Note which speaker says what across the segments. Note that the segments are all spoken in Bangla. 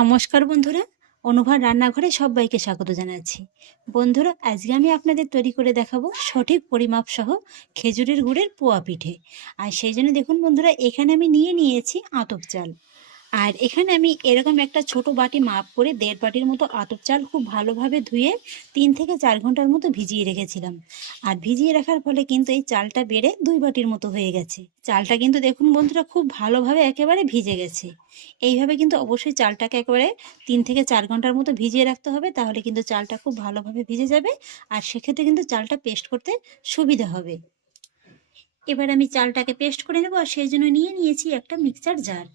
Speaker 1: নমস্কার বন্ধুরা, অনুভার রান্নাঘরে সবাইকে স্বাগত জানাচ্ছি। বন্ধুরা, আজকে আমি আপনাদের তৈরি করে দেখাবো সঠিক পরিমাপ সহ খেজুরের গুড়ের পোয়া পিঠে। আর সেই জন্য দেখুন বন্ধুরা, এখানে আমি নিয়ে নিয়েছি আতপ চাল। আর এখানে আমি এরকম একটা ছোট বাটি মাপ করে দেড় বাটির মতো আতপ চাল খুব ভালোভাবে ধুয়ে তিন থেকে চার ঘণ্টার মতো ভিজিয়ে রেখেছিলাম। আর ভিজিয়ে রাখার ফলে কিন্তু এই চালটা বেড়ে দুই বাটির মতো হয়ে গেছে। চালটা কিন্তু দেখুন বন্ধুরা খুব ভালোভাবে একেবারে ভিজে গেছে। এইভাবে কিন্তু অবশ্যই চালটাকে একেবারে তিন থেকে চার ঘণ্টার মতো ভিজিয়ে রাখতে হবে, তাহলে কিন্তু চালটা খুব ভালোভাবে ভিজে যাবে। আর সেক্ষেত্রে কিন্তু চালটা পেস্ট করতে সুবিধা হবে। এবার আমি চালটাকে পেস্ট করে নেব আর সেই জন্য নিয়ে নিয়েছি একটা মিক্সচার জার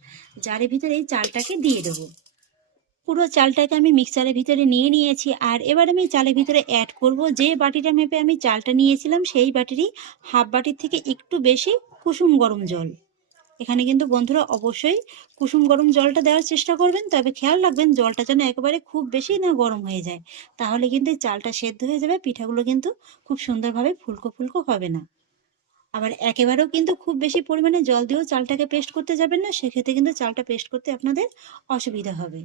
Speaker 1: জারের ভিতরে এই চালটাকে দিয়ে দেবো। পুরো চালটাকে আমি মিক্সারের ভিতরে নিয়ে নিয়েছি আর এবার আমি চালের ভিতরে অ্যাড করব। যে বাটিটা মেপে আমি চালটা নিয়েছিলাম, সেই বাটিরই হাফ বাটির থেকে একটু বেশি কুসুম গরম জল। এখানে কিন্তু বন্ধুরা অবশ্যই কুসুম গরম জলটা দেওয়ার চেষ্টা করবেন, তবে খেয়াল রাখবেন জলটা যেন একেবারে খুব বেশি না গরম হয়ে যায়। তাহলে কিন্তু চালটা সেদ্ধ হয়ে যাবে, পিঠাগুলো কিন্তু খুব সুন্দরভাবে ফুলকো ফুলকো হবে না। আবার একেবারেও কিন্তু খুব বেশি পরিমাণে জল দিয়েও চালটাকে পেস্ট করতে যাবেন না, সেক্ষেত্রে কিন্তু চালটা পেস্ট করতে আপনাদের অসুবিধা হবে।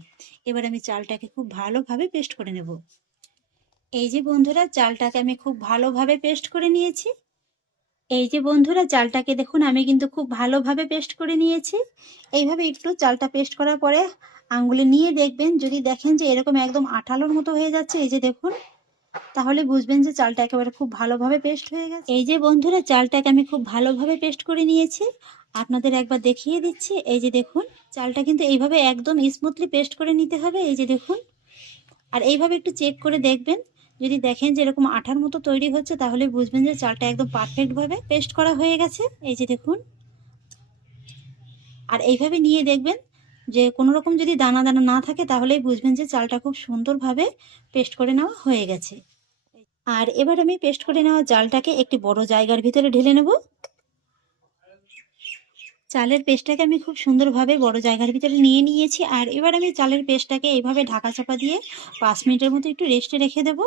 Speaker 1: এবার আমি চালটাকে খুব ভালোভাবে পেস্ট করে নেব। এই যে বন্ধুরা, চালটাকে আমি খুব ভালোভাবে পেস্ট করে নিয়েছি। এই যে বন্ধুরা, চালটাকে দেখুন, আমি কিন্তু খুব ভালোভাবে পেস্ট করে নিয়েছি। এইভাবে একটু চালটা পেস্ট করার পরে আঙ্গুলে নিয়ে দেখবেন, যদি দেখেন যে এরকম একদম আঠালোর মতো হয়ে যাচ্ছে, এই যে দেখুন। তাহলে বুঝবেন যে চালটা একেবারে খুব ভালোভাবে পেস্ট হয়ে গেছে। এই যে বন্ধুরা, চালটাকে আমি খুব ভালোভাবে পেস্ট করে নিয়েছি। আপনাদের একবার দেখিয়ে দিচ্ছি। এই যে দেখুন, চালটা কিন্তু এইভাবে একদম স্মুথলি পেস্ট করে নিতে হবে। এই যে দেখুন, আর এইভাবে একটু চেক করে দেখবেন। যদি দেখেন যে এরকম আঠার মতো তৈরি হচ্ছে, তাহলে বুঝবেন যে চালটা একদম পারফেক্টভাবে পেস্ট করা হয়ে গেছে। এই যে দেখুন, আর এইভাবে নিয়ে দেখবেন যে কোনো রকম যদি দানা দানা না থাকে তাহলেই বুঝবেন যে চালটা খুব সুন্দরভাবে পেস্ট করে নেওয়া হয়ে গেছে। আর এবার আমি পেস্ট করে নেওয়া চালটাকে একটি বড় জায়গার ভিতরে ঢেলে নেব। চালের পেস্টটাকে আমি খুব সুন্দরভাবে বড় জায়গার ভিতরে নিয়ে নিয়েছি। আর এবার আমি চালের পেস্টটাকে এইভাবে ঢাকা চাপা দিয়ে পাঁচ মিনিটের মতো একটু রেস্টে রেখে দেব।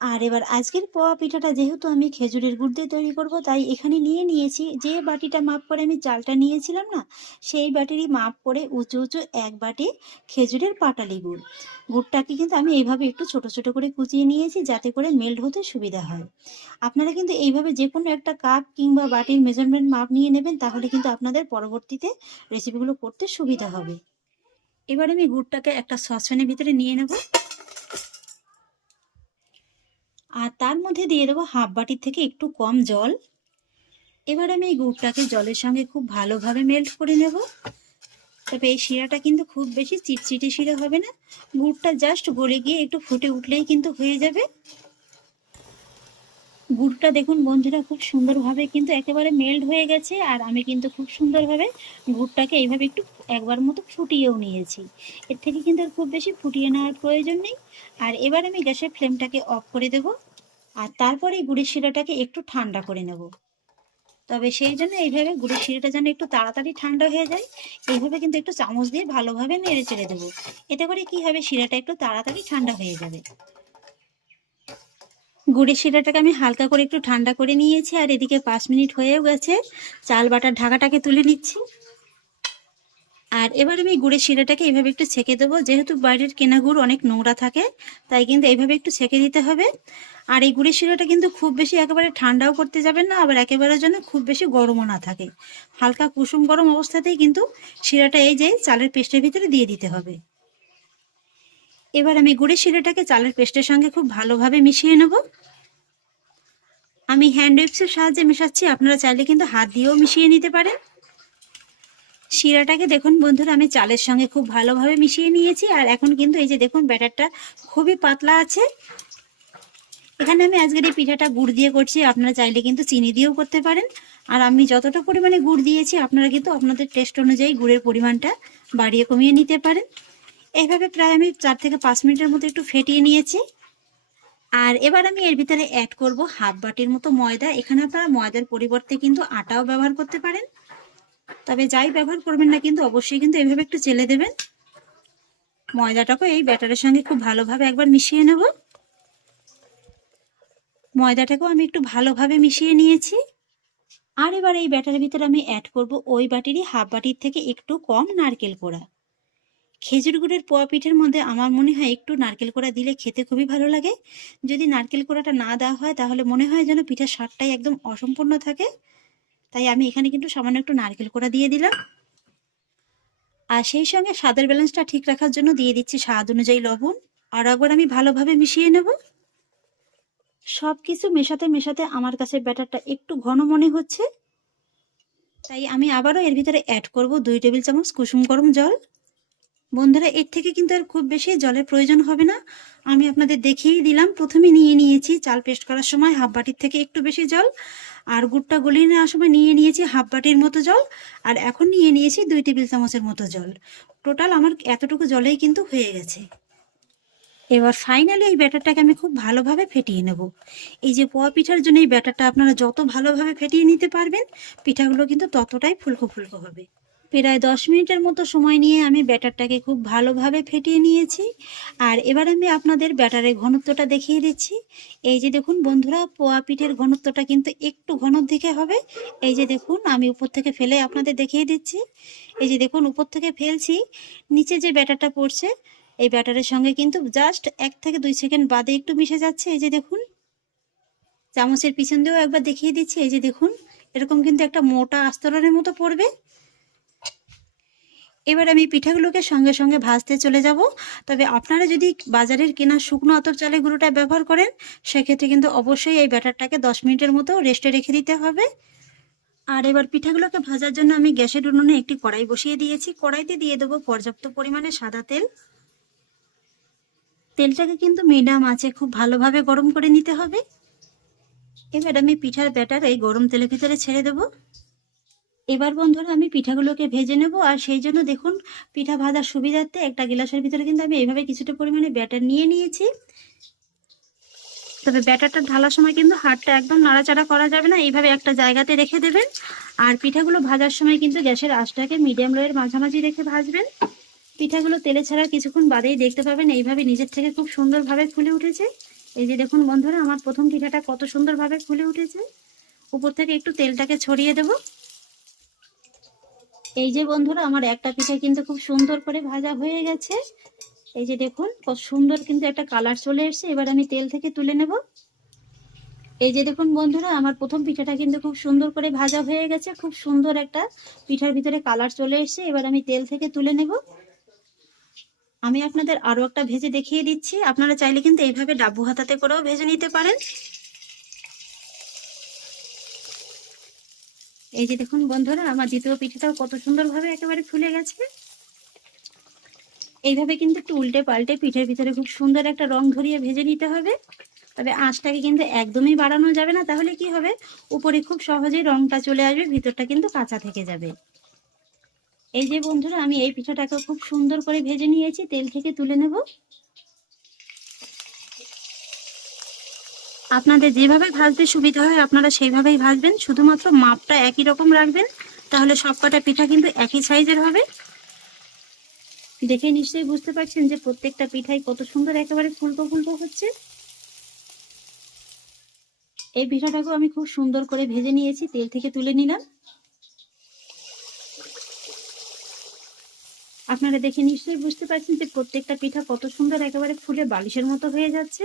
Speaker 1: আর এবার আজকের পোয়া পিঠাটা যেহেতু আমি খেজুরের গুড় দিয়ে তৈরি করব, তাই এখানে নিয়ে নিয়েছি। যে বাটিটা মাপ করে আমি চালটা নিয়েছিলাম না, সেই বাটিরই মাপ করে উঁচু উঁচু এক বাটি খেজুরের পাটালি গুড়। গুড়টাকে কিন্তু আমি এইভাবে একটু ছোট ছোট করে কুচিয়ে নিয়েছি যাতে করে মেল্ট হতে সুবিধা হয়। আপনারা কিন্তু এইভাবে যে কোনো একটা কাপ কিংবা বাটির মেজারমেন্ট মাপ নিয়ে নেবেন, তাহলে কিন্তু আপনাদের পরবর্তীতে রেসিপিগুলো করতে সুবিধা হবে। এবার আমি গুড়টাকে একটা সসপ্যানের ভিতরে নিয়ে নেব। আর তার মধ্যে দিয়ে দেবো হাফ বাটির থেকে একটু কম জল। এবার আমি এই গুড়টাকে জলের সঙ্গে খুব ভালোভাবে মেল্ট করে নেব। তবে এই শিরাটা কিন্তু খুব বেশি চিটচিটে শিরা হবে না। গুড়টা জাস্ট গলে গিয়ে একটু ফুটে উঠলেই কিন্তু হয়ে যাবে। গুড়টা দেখুন বন্ধুরা খুব সুন্দরভাবে কিন্তু একেবারে মেল্ট হয়ে গেছে আর আমি কিন্তু খুব সুন্দরভাবে গুড়টাকে এইভাবে একটু একবার মতো ফুটিয়েও নিয়েছি। এর থেকে কিন্তু খুব বেশি ফুটিয়ে নেওয়ার প্রয়োজন নেই। আর এবার আমি গ্যাসের ফ্লেমটাকে অফ করে দেব। আর তারপরে গুড়ের শিরাটাকে একটু ঠান্ডা করে নেব। তবে সেই জন্য এইভাবে গুড়ের শিরাটা যেন একটু তাড়াতাড়ি ঠান্ডা হয়ে যায়, এইভাবে কিন্তু একটু চামচ দিয়ে ভালোভাবে নেড়ে চেড়ে দেবো। এতে করে কি হবে, শিরাটা একটু তাড়াতাড়ি ঠান্ডা হয়ে যাবে। গুড়ের শিরাটাকে আমি হালকা করে একটু ঠান্ডা করে নিয়েছি, আর এদিকে পাঁচ মিনিট হয়েও গেছে। চাল বাটার ঢাকাটাকে তুলে নিচ্ছি। আর এবার আমি গুড়ের শিরাটাকে এইভাবে একটু ছেঁকে দেবো। যেহেতু বাইরের কেনা গুড় অনেক নোংরা থাকে, তাই কিন্তু এইভাবে একটু ছেঁকে দিতে হবে। আর এই গুড়ের শিরাটা কিন্তু খুব বেশি একেবারে ঠান্ডাও করতে যাবেন না, আবার একেবারে যেন খুব বেশি গরমও না থাকে। হালকা কুসুম গরম অবস্থাতেই কিন্তু শিরাটা এই যে চালের পেস্টের ভিতরে দিয়ে দিতে হবে। এবার আমি গুড়ের শিরাটাকে চালের পেস্টের সঙ্গে খুব ভালোভাবে মিশিয়ে নেব। আমি হ্যান্ড উইপসের সাহায্যে মেশাচ্ছি, আপনারা চাইলে কিন্তু হাত দিয়েও মিশিয়ে নিতে পারেন। শিরাটাকে দেখুন বন্ধুরা, আমি চালের সঙ্গে খুব ভালোভাবে মিশিয়ে নিয়েছি, আর এখন কিন্তু এই যে দেখুন ব্যাটারটা খুবই পাতলা আছে। এখানে আমি আজকের এই পিঠাটা গুড় দিয়ে করছি, আপনারা চাইলে কিন্তু চিনি দিয়েও করতে পারেন। আর আমি যতটা পরিমাণে গুড় দিয়েছি, আপনারা কিন্তু আপনাদের টেস্ট অনুযায়ী গুড়ের পরিমাণটা বাড়িয়ে কমিয়ে নিতে পারেন। এইভাবে প্রায় আমি চার থেকে পাঁচ মিনিটের মতো একটু ফেটিয়ে নিয়েছি। আর এবার আমি এর ভিতরে অ্যাড করব হাফ বাটির মতো ময়দা। এখানে আপনারা ময়দার পরিবর্তে কিন্তু আটাও ব্যবহার করতে পারেন। তবে যাই ব্যবহার করবেন না কিন্তু অবশ্যই কিন্তু এইভাবে একটু চেলে দেবেন। ময়দাটাকে এই ব্যাটারের সঙ্গে খুব ভালোভাবে একবার মিশিয়ে নেব। ময়দাটাকেও আমি একটু ভালোভাবে মিশিয়ে নিয়েছি। আর এবার এই ব্যাটারের ভিতরে আমি অ্যাড করব ওই বাটিরই হাফ বাটির থেকে একটু কম নারকেল কোড়া। খেজুর গুড়ের পোয়া পিঠের মধ্যে আমার মনে হয় একটু নারকেল কোড়া দিলে খেতে খুবই ভালো লাগে। যদি নারকেল কোড়াটা না দেওয়া হয় তাহলে মনে হয় যেন পিঠার স্বাদটাই একদম অসম্পূর্ণ থাকে। তাই আমি এখানে কিন্তু সামান্য একটু নারকেল কোড়া দিয়ে দিলাম। আর সেই সঙ্গে স্বাদের ব্যালেন্সটা ঠিক রাখার জন্য দিয়ে দিচ্ছি স্বাদ অনুযায়ী লবণ। আর একবার আমি ভালোভাবে মিশিয়ে নেব। সব কিছু মেশাতে মেশাতে আমার কাছে ব্যাটারটা একটু ঘন মনে হচ্ছে। তাই আমি আবারও এর ভিতরে অ্যাড করব দুই টেবিল চামচ কুসুম গরম জল। বন্ধুরা, এর থেকে কিন্তু আর খুব বেশি জলের প্রয়োজন হবে না। আমি আপনাদের দেখিয়ে দিলাম। প্রথমে নিয়ে নিয়েছি চাল পেস্ট করার সময় হাফ বাটির থেকে একটু বেশি জল। আর গুড়টা গলিয়ে নেওয়ার সময় নিয়ে নিয়েছি হাফ বাটির মতো জল। আর এখন নিয়ে নিয়েছি দুই টেবিল চামচের মতো জল। টোটাল আমার এতটুকু জলেই কিন্তু হয়ে গেছে। এবার ফাইনালি এই ব্যাটারটাকে আমি খুব ভালোভাবে ফেটিয়ে নেব। এই যে পোয়া পিঠার জন্য এই ব্যাটারটা আপনারা যত ভালোভাবে ফেটিয়ে নিতে পারবেন, পিঠাগুলো কিন্তু ততটাই ফুলকো ফুলকো হবে। প্রায় দশ মিনিটের মতো সময় নিয়ে আমি ব্যাটারটাকে খুব ভালোভাবে ফেটিয়ে নিয়েছি। আর এবার আমি আপনাদের ব্যাটারের ঘনত্বটা দেখিয়ে দিচ্ছি। এই যে দেখুন বন্ধুরা, পোয়া পিঠের ঘনত্বটা কিন্তু একটু ঘনর দিকে হবে। এই যে দেখুন, আমি উপর থেকে ফেলে আপনাদের দেখিয়ে দিচ্ছি। এই যে দেখুন, উপর থেকে ফেলছি, নিচে যে ব্যাটারটা পড়ছে, এই ব্যাটারের সঙ্গে কিন্তু জাস্ট এক থেকে দুই সেকেন্ড বাদে একটু মিশে যাচ্ছে। এই যে দেখুন, চামচের পিছন দিয়েও একবার দেখিয়ে দিচ্ছি। এই যে দেখুন, এরকম কিন্তু একটা মোটা আস্তরণের মতো পড়বে। এবার আমি পিঠাগুলোকে সঙ্গে সঙ্গে ভাজতে চলে যাব। তবে আপনারা যদি বাজারের কেনা শুকনো আতর চালের গুঁড়োটা ব্যবহার করেন, সেক্ষেত্রে কিন্তু অবশ্যই এই ব্যাটারটাকে দশ মিনিটের মতো রেস্টে রেখে দিতে হবে। আর এবার পিঠাগুলোকে ভাজার জন্য আমি গ্যাসের উনুনে একটি কড়াই বসিয়ে দিয়েছি। কড়াইতে দিয়ে দেবো পর্যাপ্ত পরিমাণে সাদা তেল। তেলটাকে কিন্তু মিডিয়াম আছে খুব ভালোভাবে গরম করে নিতে হবে। এবার আমি পিঠার ব্যাটার এই গরম তেলের ভিতরে ছেড়ে দেবো। এবার বন্ধুরা আমি পিঠাগুলোকে ভেজে নেব, আর সেই জন্য দেখুন, পিঠা ভাজার সুবিধার্থে একটা গ্লাসের ভিতরে কিন্তু আমি এইভাবে কিছুটা পরিমাণে ব্যাটার নিয়ে নিয়েছি। তবে ব্যাটারটা ঢালার সময় কিন্তু হাতটা একদম নাড়াচাড়া করা যাবে না, এইভাবে একটা জায়গাতে রেখে দেবেন। আর পিঠাগুলো ভাজার সময় কিন্তু গ্যাসের আঁচটাকে মিডিয়াম লোয়ের মাঝামাঝি রেখে ভাজবেন। পিঠাগুলো তেলে ছাড়া কিছুক্ষণ বাদেই দেখতে পাবেন, এইভাবে নিজের থেকে খুব সুন্দরভাবে ফুলে উঠেছে। এই যে দেখুন বন্ধুরা, আমার প্রথম পিঠাটা কত সুন্দরভাবে ফুলে উঠেছে। উপর থেকে একটু তেলটাকে ছড়িয়ে দেবো। এই যে বন্ধুরা, আমার একটা পিঠা কিন্তু খুব সুন্দর করে ভাজা হয়ে গেছে। এই যে দেখুন, কত সুন্দর কিন্তু একটা কালার চলে এসছে। এবার আমি তেল থেকে তুলে নেব। এই যে দেখুন বন্ধুরা, আমার প্রথম পিঠাটা কিন্তু খুব সুন্দর করে ভাজা হয়ে গেছে। খুব সুন্দর একটা পিঠার ভিতরে কালার চলে এসছে। এবার আমি তেল থেকে তুলে নেব। আমি আপনাদের আরও একটা ভেজে দেখিয়ে দিচ্ছি। আপনারা চাইলে কিন্তু এইভাবে ডাব্বু হাতাতে করেও ভেজে নিতে পারেন। এই যে দেখুন বন্ধুরা, আমার দ্বিতীয় পিঠাটাও কত সুন্দরভাবে একেবারে ফুলে গেছে। এইভাবে কিন্তু একটু উল্টে পাল্টে পিঠের ভিতরে খুব সুন্দর একটা রং ধরিয়ে ভেজে নিতে হবে। তবে আঁচটাকে কিন্তু একদমই বাড়ানো যাবে না, তাহলে কি হবে? উপরে খুব সহজেই রংটা চলে আসবে, ভিতরটা কিন্তু কাঁচা থেকে যাবে। এই যে বন্ধুরা, আমি এই পিঠাটাকে খুব সুন্দর করে ভেজে নিয়েছি, তেল থেকে তুলে নেব। আপনাদের যেভাবে ভাজতে সুবিধা হয়, আপনারা সেইভাবেই ভাজবেন। শুধুমাত্র মাপটা একই রকম রাখবেন। তাহলে সব কটা পিঠা কিন্তু একই সাইজের হবে। দেখে নিশ্চয়ই বুঝতে পারছেন যে প্রত্যেকটা পিঠাই কত সুন্দর একেবারে ফুলকো ফুলকো হচ্ছে। এই পিঠাটাকেও আমি খুব সুন্দর করে ভেজে নিয়েছি, তেল থেকে তুলে নিলাম। আপনারা দেখে নিশ্চয়ই বুঝতে পারছেন যে প্রত্যেকটা পিঠা কত সুন্দর একেবারে ফুলে বালিশের মতো হয়ে যাচ্ছে।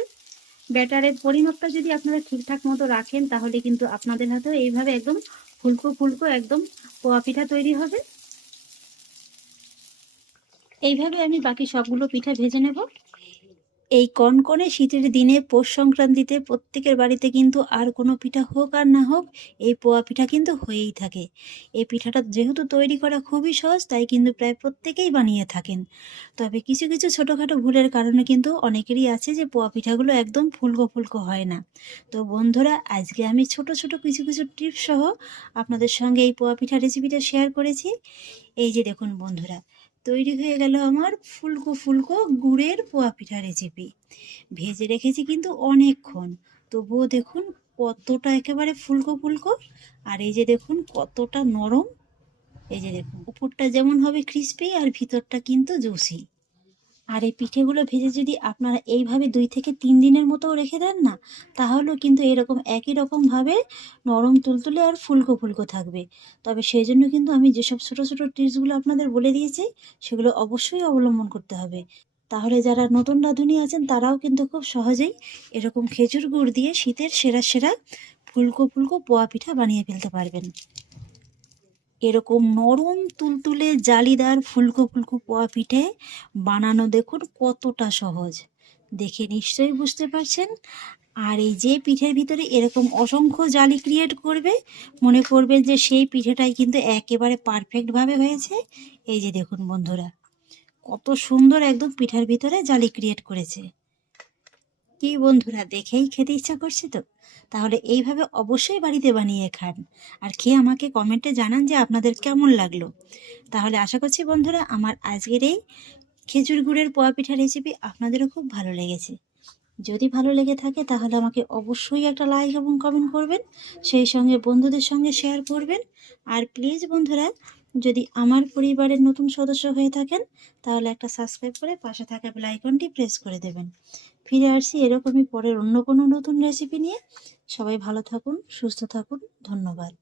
Speaker 1: ব্যাটারের পরিমাপটা যদি আপনারা ঠিকঠাক মতো রাখেন, তাহলে কিন্তু আপনাদের হাতেও এইভাবে একদম ফুলকো ফুলকো একদম পোয়া পিঠা তৈরি হবে। এইভাবে আমি বাকি সবগুলো পিঠা ভেজে নেব। এই কনকনে শীতের দিনে পৌষ সংক্রান্তিতে প্রত্যেকের বাড়িতে কিন্তু আর কোনো পিঠা হোক আর না হোক, এই পোয়া পিঠা কিন্তু হয়েই থাকে। এই পিঠাটা যেহেতু তৈরি করা খুবই সহজ, তাই কিন্তু প্রায় প্রত্যেকেই বানিয়ে থাকেন। তবে কিছু কিছু ছোটোখাটো ভুলের কারণে কিন্তু অনেকেরই আছে যে পোয়া পিঠাগুলো একদম ফুলকো ফুলকো হয় না। তো বন্ধুরা, আজকে আমি ছোট ছোট কিছু কিছু টিপস সহ আপনাদের সঙ্গে এই পোয়া পিঠা রেসিপিটা শেয়ার করেছি। এই যে দেখুন বন্ধুরা তৈরি হয়ে গেল আমার ফুলকো ফুলকো গুড়ের পোয়া পিঠা রেসিপি ভেজে রেখেছি কিন্তু অনেকক্ষণ। তবুও দেখুন কতটা একেবারে ফুলকো ফুলকো। আর এই যে দেখুন কতটা নরম। এই যে দেখুন, উপরটা যেমন হবে ক্রিস্পি আর ভিতরটা কিন্তু জুসি আর এই পিঠেগুলো ভেজে যদি আপনারা এইভাবে দুই থেকে তিন দিনের মতো রেখে দেন না, তাহলেও কিন্তু এরকম একই রকমভাবে নরম তুলতুলে আর ফুলকো ফুলকো থাকবে। তবে সেই জন্য কিন্তু আমি যেসব ছোটো ছোটো টিপসগুলো আপনাদের বলে দিয়েছি, সেগুলো অবশ্যই অবলম্বন করতে হবে। তাহলে যারা নতুন রাঁধুনি আছেন, তারাও কিন্তু খুব সহজেই এরকম খেজুর গুড় দিয়ে শীতের সেরা সেরা ফুলকো ফুলকো পোয়া পিঠা বানিয়ে ফেলতে পারবেন। এরকম নরম তুলতুলে জালিদার ফুলকো ফুলকো পোয়া পিঠে বানানো দেখুন কতটা সহজ। দেখে নিশ্চয়ই বুঝতে পারছেন। আর এই যে পিঠের ভিতরে এরকম অসংখ্য জালি ক্রিয়েট করবে, মনে করবেন যে সেই পিঠেটাই কিন্তু একেবারে পারফেক্টভাবে হয়েছে। এই যে দেখুন বন্ধুরা, কত সুন্দর একদম পিঠার ভিতরে জালি ক্রিয়েট করেছে। কি বন্ধুরা দেখেই খেতে ইচ্ছা করছে তো? তাহলে এইভাবে অবশ্যই বাড়িতে বানিয়ে খান। আর খেয়ে আমাকে কমেন্টে জানান যে আপনাদের কেমন লাগল। তাহলে আশা করছি বন্ধুরা আমার আজকের এই খেজুর গুড়ের পোয়া পিঠা রেসিপি আপনাদেরও খুব ভালো লেগেছে। যদি ভালো লেগে থাকে তাহলে আমাকে অবশ্যই একটা লাইক এবং কমেন্ট করবেন। সেই সঙ্গে বন্ধুদের সঙ্গে শেয়ার করবেন। আর প্লিজ বন্ধুরা যদি আমার পরিবারের নতুন সদস্য হয়ে থাকেন, তাহলে একটা সাবস্ক্রাইব করে পাশে থাকা বেল আইকনটি প্রেস করে দেবেন। ফিরে আসছি এরকমই পরের অন্য কোনো নতুন রেসিপি নিয়ে। সবাই ভালো থাকুন, সুস্থ থাকুন, ধন্যবাদ।